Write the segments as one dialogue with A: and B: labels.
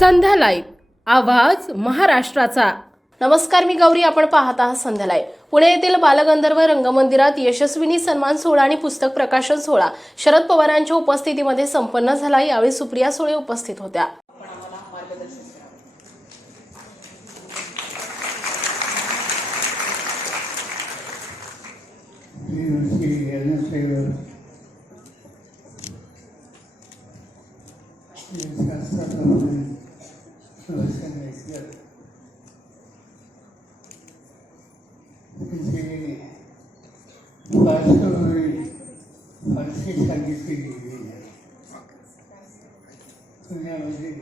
A: संध्या live आवाज महाराष्ट्राचा नमस्कार मी गौरी आपण पाहत आहात संध्या लाईव्ह पुणे येथील बालगंधर्व रंगमंदिरात यशस्विनी सन्मान सोहळा आणि पुस्तक प्रकाशन सोहळा शरद पवारांच्या उपस्थितीमध्ये संपन्न झाला यावेळी सुप्रिया सुळे उपस्थित होत्या
B: श्री जनसेवक श्री शास्त्राप्रमाणे सुभाषण पार्श्वभूमी फारशी सांगितली गेली आहे पुण्यामध्ये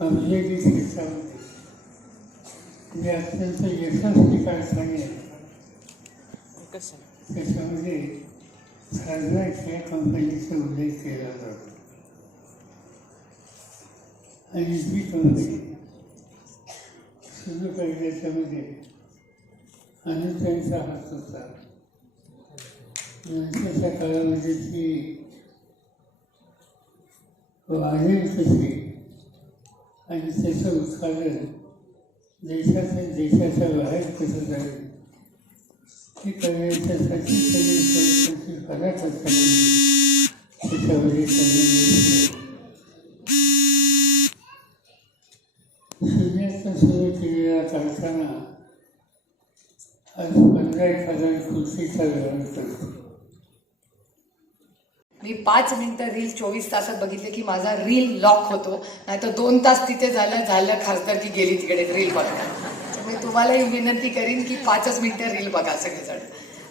B: औद्योगिक क्षेत्रामध्ये जे अत्यंत यशस्वी कारखाने आहेत त्याच्यामध्ये थर्मॅक्स या कंपनीचा उल्लेख केला जातो. आणि मी कंपनी सुरू काही त्याच्यामध्ये अनुदानाचा हात होता नंतरच्या काळामध्ये ती वाढेल कशी आणि त्याचं उत्पादन देशाच्या देशाच्या बाहेर कसं जाईल ते करण्याच्यासाठी त्यांनी परिस्थिती असताना त्याच्यामध्ये त्यांनी शून्यातनं सुरू आज पंधरा एक हजार करतो.
C: मी पाच मिनिटं रील चोवीस तासात बघितले की माझा रील लॉक होतो. नाही तर दोन तास तिथे झालं झालं खासदार की गेली तिकडे रील बघायला. त्यामुळे तुम्हालाही विनंती करीन की पाचच मिनिटं रील बघा सगळेजण.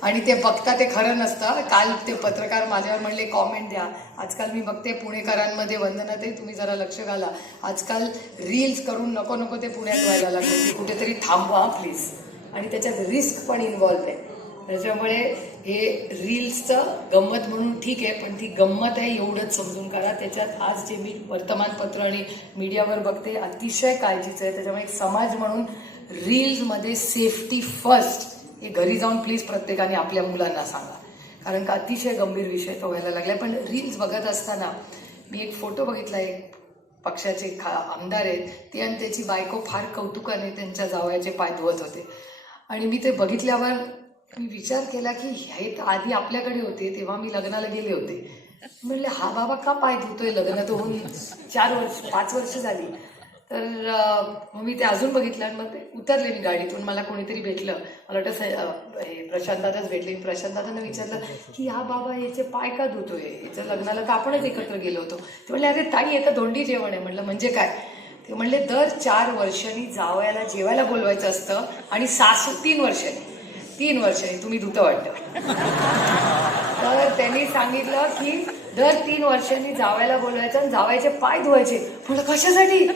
C: आणि ते बघता ते खरं नसतं. काल ते पत्रकार माझ्यावर म्हणले कॉमेंट द्या. आजकाल मी बघते पुणेकरांमध्ये वंदना ते तुम्ही जरा लक्ष घाला. आजकाल रील्स करून नको नको ते पुण्यात व्हायला लागले. की कुठेतरी थांबवा प्लीज आणि त्याच्यात रिस्क पण इन्व्हॉल्व आहे. त्याच्यामुळे हे रील्सचं गंमत म्हणून ठीक आहे पण ती गंमत आहे एवढंच समजून करा त्याच्यात आज जे मी वर्तमानपत्र आणि मीडियावर बघते अतिशय काळजीचं आहे. त्याच्यामुळे समाज म्हणून रील्समध्ये सेफ्टी फर्स्ट हे घरी जाऊन प्लीज प्रत्येकाने आपल्या मुलांना सांगा. कारण का अतिशय गंभीर विषय तो व्हायला लागला पण रील्स बघत असताना मी एक फोटो बघितला एक पक्षाचे खा आमदार आहेत. ते आणि त्याची बायको फार कौतुकाने त्यांच्या जावयाचे पाय धुवत होते. आणि मी ते बघितल्यावर मी विचार केला की हे तर आधी आपल्याकडे होते तेव्हा मी लग्नाला गेले होते. म्हणले हा बाबा का पाय धुतोय? लग्न तर होऊन चार वर्ष पाच वर्ष झाली. तर मग मी ते अजून बघितलं आणि मग ते उतरले मी गाडीतून. मला कोणीतरी भेटलं. मला वाटतं हे प्रशांत भेटले. मी प्रशांत विचारलं की हा बाबा याचे पाय का धुतोय? याच्या लग्नाला तर आपणच एकत्र गेलो होतो. ते म्हणले अरे ताई येतं दोंडी जेवण आहे. म्हटलं म्हणजे काय? ते म्हणले दर चार वर्षांनी जावयाला जेवायला बोलवायचं असतं आणि सासू तीन वर्षांनी. तीन वर्षांनी. तुम्ही धुतं वाटतं. तर त्यांनी सांगितलं की दर तीन वर्षांनी जावयाला बोलवायचं आणि जावायचे पाय धुवायचे. म्हणलं कशासाठी?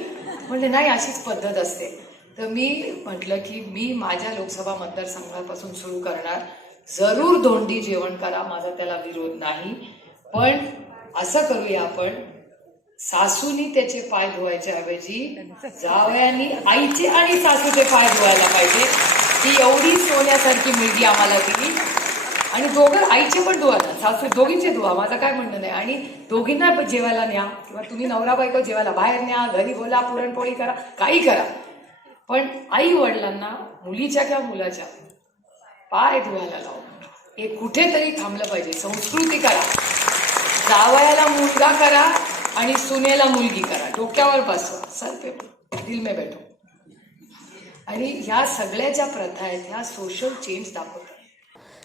C: म्हणले नाही अशीच पद्धत असते. तर मी म्हटलं की मी माझ्या लोकसभा मतदारसंघापासून सुरू करणार. जरूर धोंडी जेवण करा माझा त्याला विरोध नाही. पण असं करूया आपण सासूनी त्याचे पाय धुवायच्या ऐवजी जावयानी आईचे आणि सासूचे पाय धुवायला पाहिजे. ही एवढी सोन्यासारखी मुलगी आम्हाला दिली. आणि दोघं आईचे पण धुवा ना सासू दोघींचे धुवा माझं काय म्हणणं नाही. आणि दोघींना जेवायला न्या किंवा तुम्ही नवरा बायको जेवायला बाहेर न्या घरी बोला पुरणपोळी करा काही करा. पण आई वडिलांना मुलीच्या किंवा मुलाच्या पाय धुवायला लाव. हे कुठेतरी थांबलं पाहिजे. संस्कृती करा. जावयाला मुलगा करा आणि सुनेला मुलगी करा. डोक्यावर बसवा. सर पे दिल मे बैठो. आणि ह्या सगळ्या ज्या प्रथा आहेत. ह्या सोशल चेंज दाखवतात